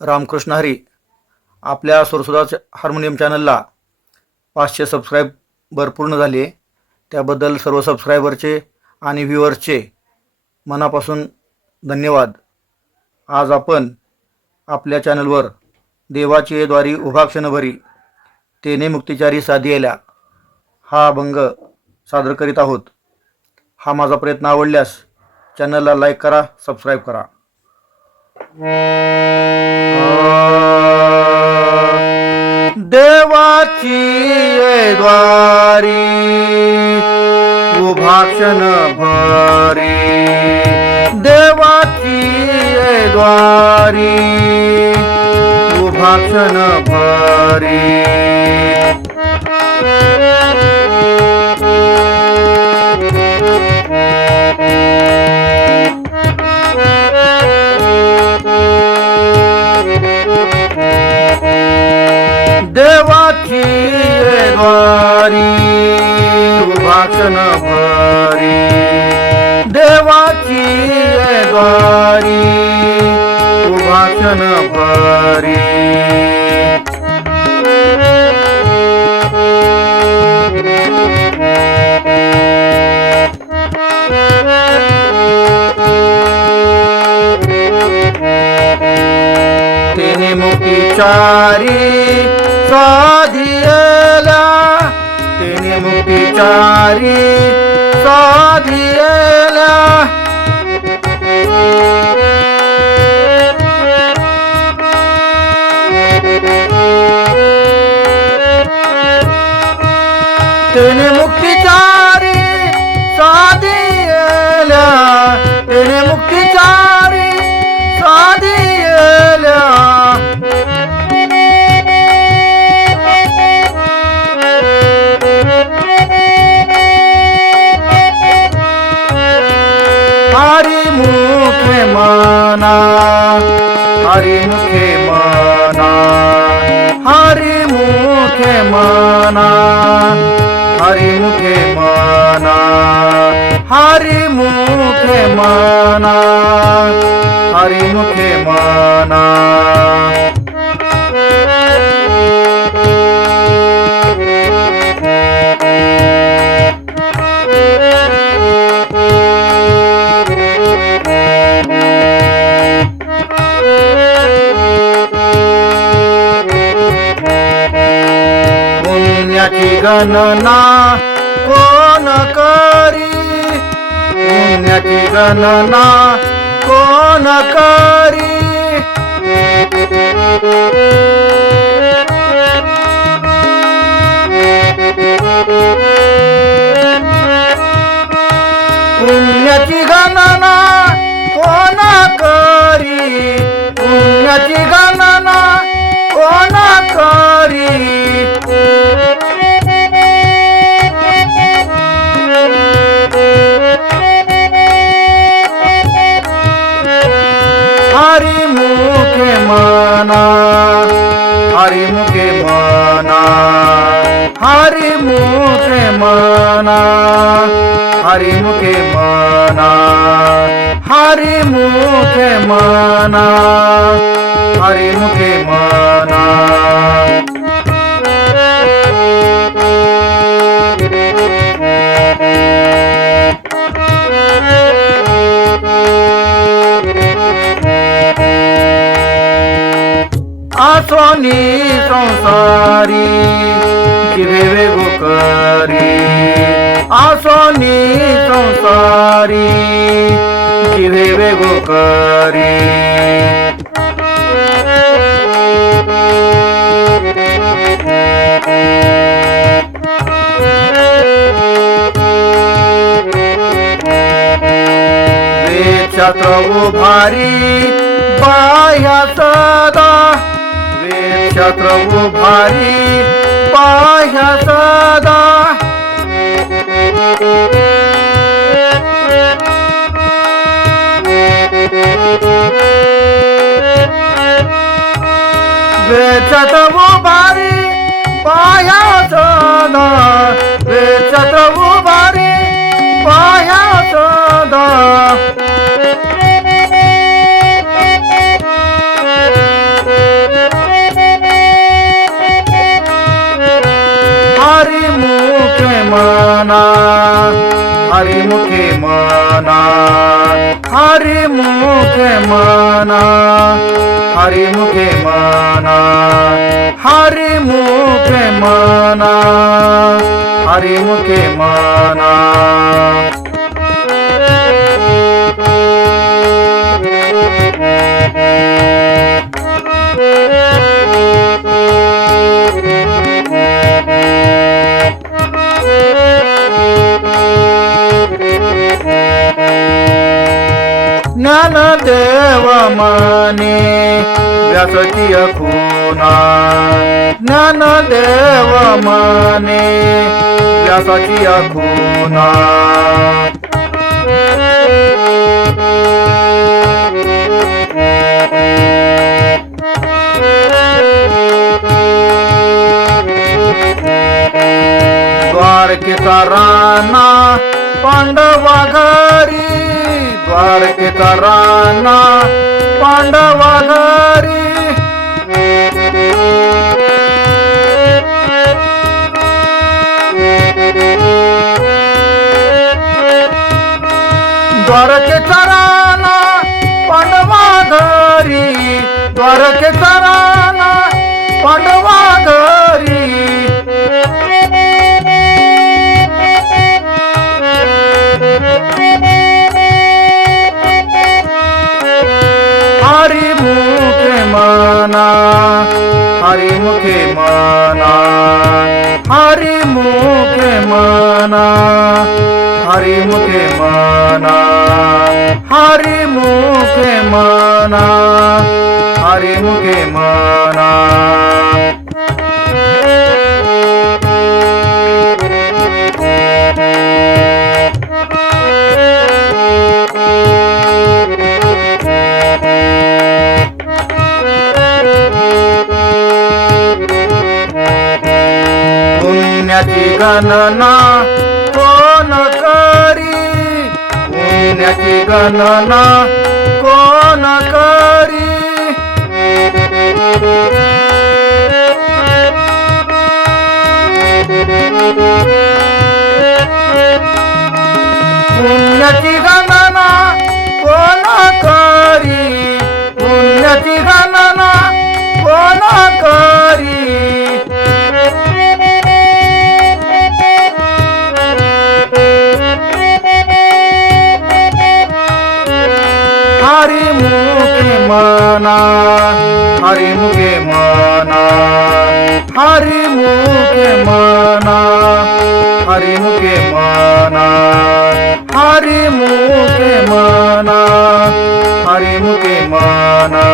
रामकृष्ण हरी. आपल्या सुरसुदा हार्मोनियम चॅनलला 500 सबस्क्राईबर पूर्ण झाले. त्याबद्दल सर्व सबस्क्रायबरचे आणि व्ह्यूअर्सचे मनापासून धन्यवाद. आज आपण आपल्या चॅनलवर देवाची द्वारी उभा क्षणभरी तेने मुक्तिचारी साधियेला हा अभंग सादर करीत आहोत. हा माझा प्रयत्न आवडल्यास चॅनलला लाईक करा, सबस्क्राईब करा. देवाची द्वारी उभा क्षणभरी, देवाची द्वारी उभा क्षणभरी, देवाची द्वारी उभा क्षणभरी, देवाची द्वारी उभा क्षणभरी, तेने मुक्तिचारी साधियेला, तेने मुक्तिचारी साधियेला, तेने मुक्तिचारी साधियेला, तेने मुक्तिचारी साधियेला, हरि मुखे मना, हरि मुखे मना, हरि मुखे मना, हरि मुखे मना, हरि मुखे मना, हरि मुखे मना, पुण्याची गणना कोण करी, पुण्याची गणना कोण करी, पुण्याची गणना कोण करी, पुण्याची गणना कोण करी, हरि मुखे मना, हरि मुखे मना, हरि मुखे मना, हरि मुखे मना, हरि मुखे मना, हरि मुखे मना, आसोनी संसारी जिवे गोकरी, आसोनी संसारी जिवे गोकरी, वेदशास्त्र उभारी बाह्या सदा, वेदशास्त्र उभारी बाह्या सदा, वेदशास्त्र उभारी बाह्या सदा, वेदशास्त्र उभारी बाह्या सदा, मना हरि मुखे मना हरि मुखे मना हरि मुखे मना हरि मुखे मना ज्ञानदेव माने व्यासाची खुना ज्ञानदेव माने व्यासाची खुना द्वारकेचा राणा पांडवा घरी द्वारकेचा राणा पांडवा घरी द्वारकेचा राणा पांडवा घरी द्वारकेचा राणा पांडवा घरी हरि मुखे मना हरि मुखे मना हरि मुखे मना हरि मुखे मना हरि मुखे मना हरि मुखे मना पुण्याची गणना कोण करी पुण्याची गणना कोण करी पुण्याची गणना कोण करी पुण्याची गणना कोण करी हरि मुखे मना हरि मुखे मना हरि मुखे मना हरि मुखे मना हरि मुखे मना हरि मुखे मना